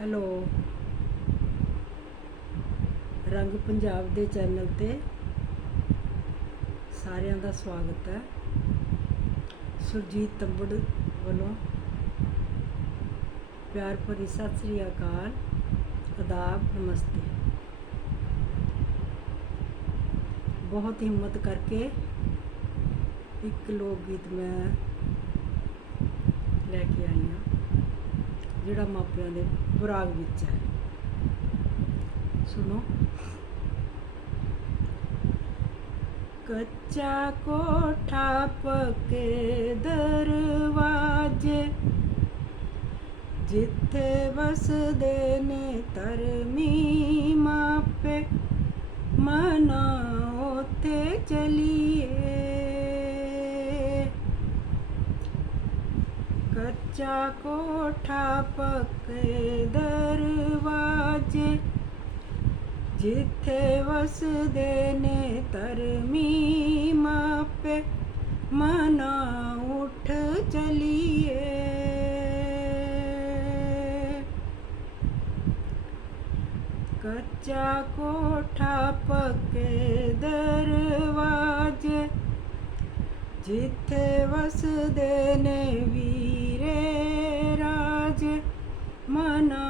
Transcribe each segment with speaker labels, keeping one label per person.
Speaker 1: Hello. ਰੰਗ ਪੰਜਾਬ ਦੇ channel ਤੇ ਸਾਰਿਆਂ ਦਾ ਸਵਾਗਤ ਹੈ। ਸੁਰਜੀਤ ਤੰਬੜ ਵੱਲੋਂ ਪਿਆਰ ਭਰੀ ਸਤਿ ਸ੍ਰੀ ਅਕਾਲ, ਅਦਾਬ, ਨਮਸਤੇ। ਬਹੁਤ ਹਿੰਮਤ ਕਰਕੇ ਇੱਕ ਲੋਕ ਗੀਤ ਮੈਂ ਲੈ ਕੇ ਆਈ ਹਾਂ। ਜਿਹੜਾ ਮਾਪਿਆਂ ਦੇ ਬਰਾਗ ਵਿੱਚ ਹੈ। ਸੁਣੋ। ਕੱਚਾ ਕੋਠਾ ਪੱਕੇ ਦਰਵਾਜੇ, ਜਿੱਥੇ ਵਸਦੇ ਨੇ ਧਰਮੀ ਮਾਪੇ, ਮਨਾ ਉਥੇ ਚਲੀ ਕੱਚਾ ਕੋਠਾ ਪੱਕੇ ਦਰਵਾਜੇ, ਜਿੱਥੇ ਵਸਦੇ ਨੇ ਧਰਮੀ ਮਾਪੇ, ਮਨਾ ਉੱਠ ਚਲੀਏ। ਕੱਚਾ ਕੋਠਾ ਪੱਕੇ ਦਰਵਾਜੇ, ਜਿੱਥੇ ਵਸਦੇ ਨੇ ਵੀ ਮਨਾ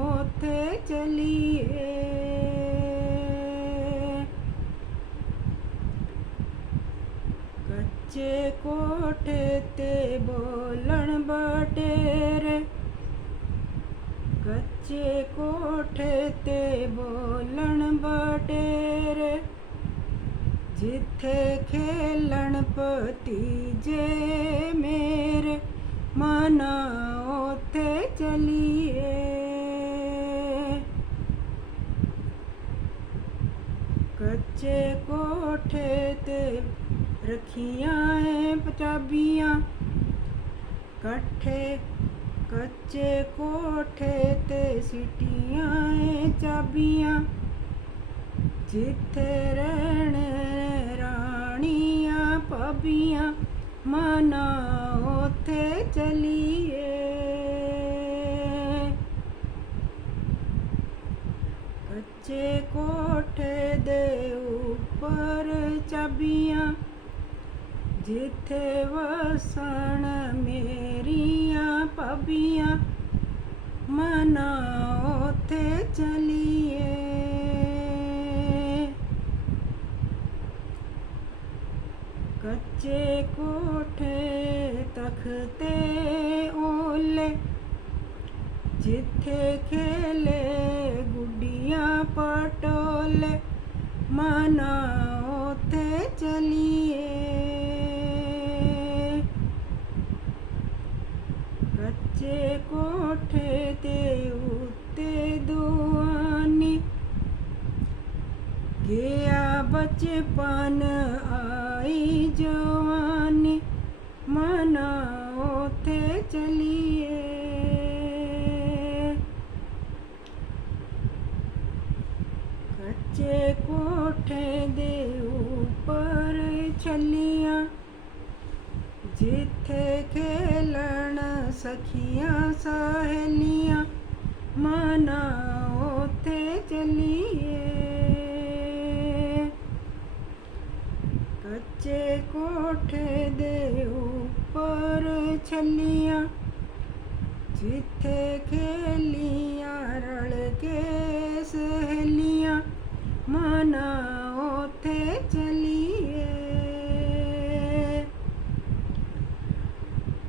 Speaker 1: ਉਥੇ ਚਲੀਏ। ਕੱਚੇ ਕੋਠੇ ਤੇ ਬੋਲਣ ਬਟੇਰੇ। ਕੱਚੇ ਕੋਠੇ ਤੇ ਬੋਲਣ ਬਟੇਰੇ। ਜਿੱਥੇ ਖੇਲਣ ਪਤੀ ਜੇ ਮੇਰੇ। ਮਨ ਉਥੇ ਚਲੀਏ। ਕੱਚੇ ਕੋਠੇ ਤੇ ਰਖੀਆਂ ਏ ਪਚਾਬੀਆਂ ਇਕੱਠੇ ਕੱਚੇ ਕੋਠੇ ਤੇ ਸਿਟੀਆਂ ਏ ਚਾਬੀਆਂ। ਜਿੱਥੇ ਰਹਿਣ ਰਾਣੀਆਂ ਪਬੀਆਂ ਮਨਾ ਉਥੇ ਚਲੀਏ? ਕੱਚੇ ਕੋਠੇ ਦੇ ਉੱਪਰ ਚਾਬੀਆਂ ਜਿੱਥੇ ਵਸਣ ਮੇਰੀਆਂ ਪਬੀਆਂ ਮਨਾ ਉਥੇ ਚਲੀਏ। ਕੱਚੇ ਕੋਠੇ ਤਖਤੇ ਓਲੇ, ਜਿੱਥੇ ਖੇਲੇ ਗੁੱਡੀਆਂ ਪਟੋਲੇ, ਮਨਾ ਉਥੇ ਚਲੀਏ। ਕੱਚੇ ਕੋਠੇ ਤੇ ਉੱਤੇ ਦੁਆਨੀ, ਗਿਆ ਬਚਪਨ ਆ ਜਵਾਨੀ ਮਨਾ ਉਥੇ ਚਲੀਏ ਕੱਚੇ ਕੋਠੇ ਦੇ ਉੱਪਰ ਛੱਲੀਆਂ ਜਿੱਥੇ ਖੇਲਣ ਸਖੀਆਂ ਸਹੇਲੀਆਂ ਮਨਾ ਉਥੇ ਚਲੀਏ ਕੱਚੇ ਕੋਠੇ ਦੇ ਉੱਪਰ ਛੱਲੀਆਂ ਜਿੱਥੇ ਖੇਲੀਆਂ ਰਲ ਕੇ ਸਹੇਲੀਆਂ ਮਨਾ ਉਥੇ ਚਲੀਏ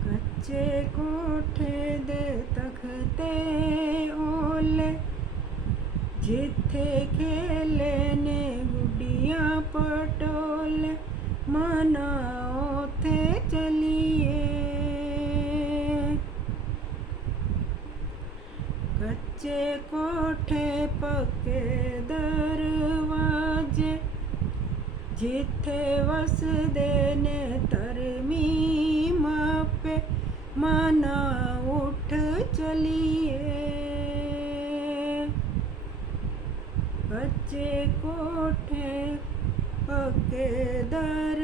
Speaker 1: ਕੱਚੇ ਕੋਠੇ ਦੇ ਤਖਤੇ ਓਲੇ ਜਿੱਥੇ ਖੇਲੇ ਨੇ ਗੁੱਡੀਆਂ ਪਟੋਲੇ ਮਨਾ ਉਥੇ ਚਲੀਏ। ਕੱਚੇ ਕੋਠੇ, ਪੱਕੇ ਦਰਵਾਜੇ, ਜਿੱਥੇ ਵਸਦੇ ਨੇ ਧਰਮੀ ਮਾਪੇ, ਮਨਾ ਉੱਠ ਚਲੀਏ। ਕੱਚੇ ਕੋਠੇ, ਪੱਕੇ ਦਰ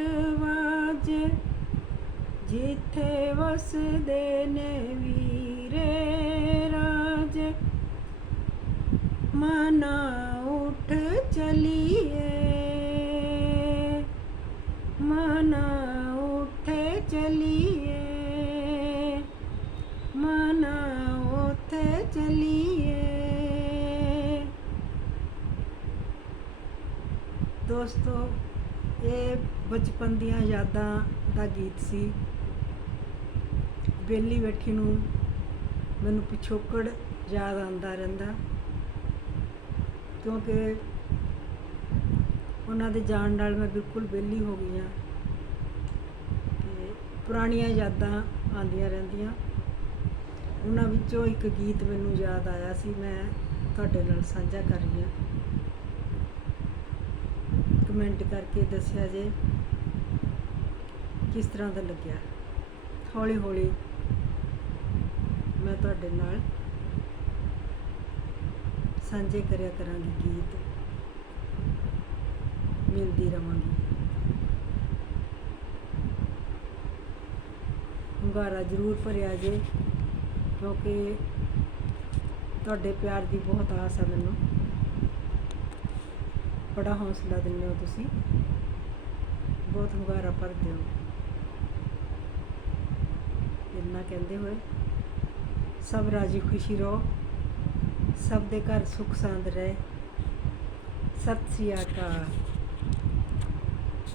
Speaker 1: ਜਿੱਥੇ ਵਸਦੇ ਨੇ ਵੀਰੇ ਰਾਜ। ਮਨਾ ਉਠ ਚਲੀਏ। ਮਨਾ ਉਠ ਚਲੀਏ। ਮਨਾ ਉਠ ਚਲੀਏ। ਦੋਸਤੋ, ਇਹ ਬਚਪਨ ਦੀਆਂ ਯਾਦਾਂ ਦਾ ਗੀਤ ਸੀ। ਵਿਹਲੀ ਬੈਠੀ ਨੂੰ ਮੈਨੂੰ ਪਿਛੋਕੜ ਯਾਦ ਆਉਂਦਾ ਰਹਿੰਦਾ। ਕਿਉਂਕਿ ਉਹਨਾਂ ਦੇ ਜਾਣ ਨਾਲ ਮੈਂ ਬਿਲਕੁਲ ਵਿਹਲੀ ਹੋ ਗਈ ਹਾਂ। ਤੇ ਪੁਰਾਣੀਆਂ ਯਾਦਾਂ ਆਉਂਦੀਆਂ ਰਹਿੰਦੀਆਂ। ਉਹਨਾਂ ਵਿੱਚੋਂ ਇੱਕ ਗੀਤ ਮੈਨੂੰ ਯਾਦ ਆਇਆ ਸੀ, ਮੈਂ ਤੁਹਾਡੇ ਨਾਲ ਸਾਂਝਾ ਕਰ ਰਹੀ ਹਾਂ। ਕਮੈਂਟ ਕਰਕੇ ਦੱਸਿਆ ਜੇ ਕਿਸ ਤਰ੍ਹਾਂ ਦਾ ਲੱਗਿਆ। ਹੌਲੀ ਹੌਲੀ ਮੈਂ ਤੁਹਾਡੇ ਨਾਲ ਸਾਂਝੇ ਕਰਿਆ ਕਰਾਂਗੀ ਗੀਤ। ਮਿਲਦੀ ਰਵਾਂਗੀ ਹੁੰਗਾਰਾ ਜ਼ਰੂਰ ਭਰਿਆ ਜੇ, ਕਿਉਂਕਿ ਤੁਹਾਡੇ ਪਿਆਰ ਦੀ ਬਹੁਤ ਆਸ ਹੈ ਮੈਨੂੰ। ਬੜਾ ਹੌਸਲਾ ਦਿੰਦੇ ਹੋ ਤੁਸੀਂ। ਬਹੁਤ ਹੁੰਗਾਰਾ ਭਰਦੇ ਹੋ। ਇੰਨਾ ਕਹਿੰਦੇ ਹੋਏ ਸਭ ਰਾਜੀ ਖੁਸ਼ੀ ਰਹੋ। ਸਭ ਦੇ ਘਰ ਸੁੱਖ ਸਾਂਦ ਰਹੇ। ਸਤਿ ਸ੍ਰੀ ਅਕਾਲ।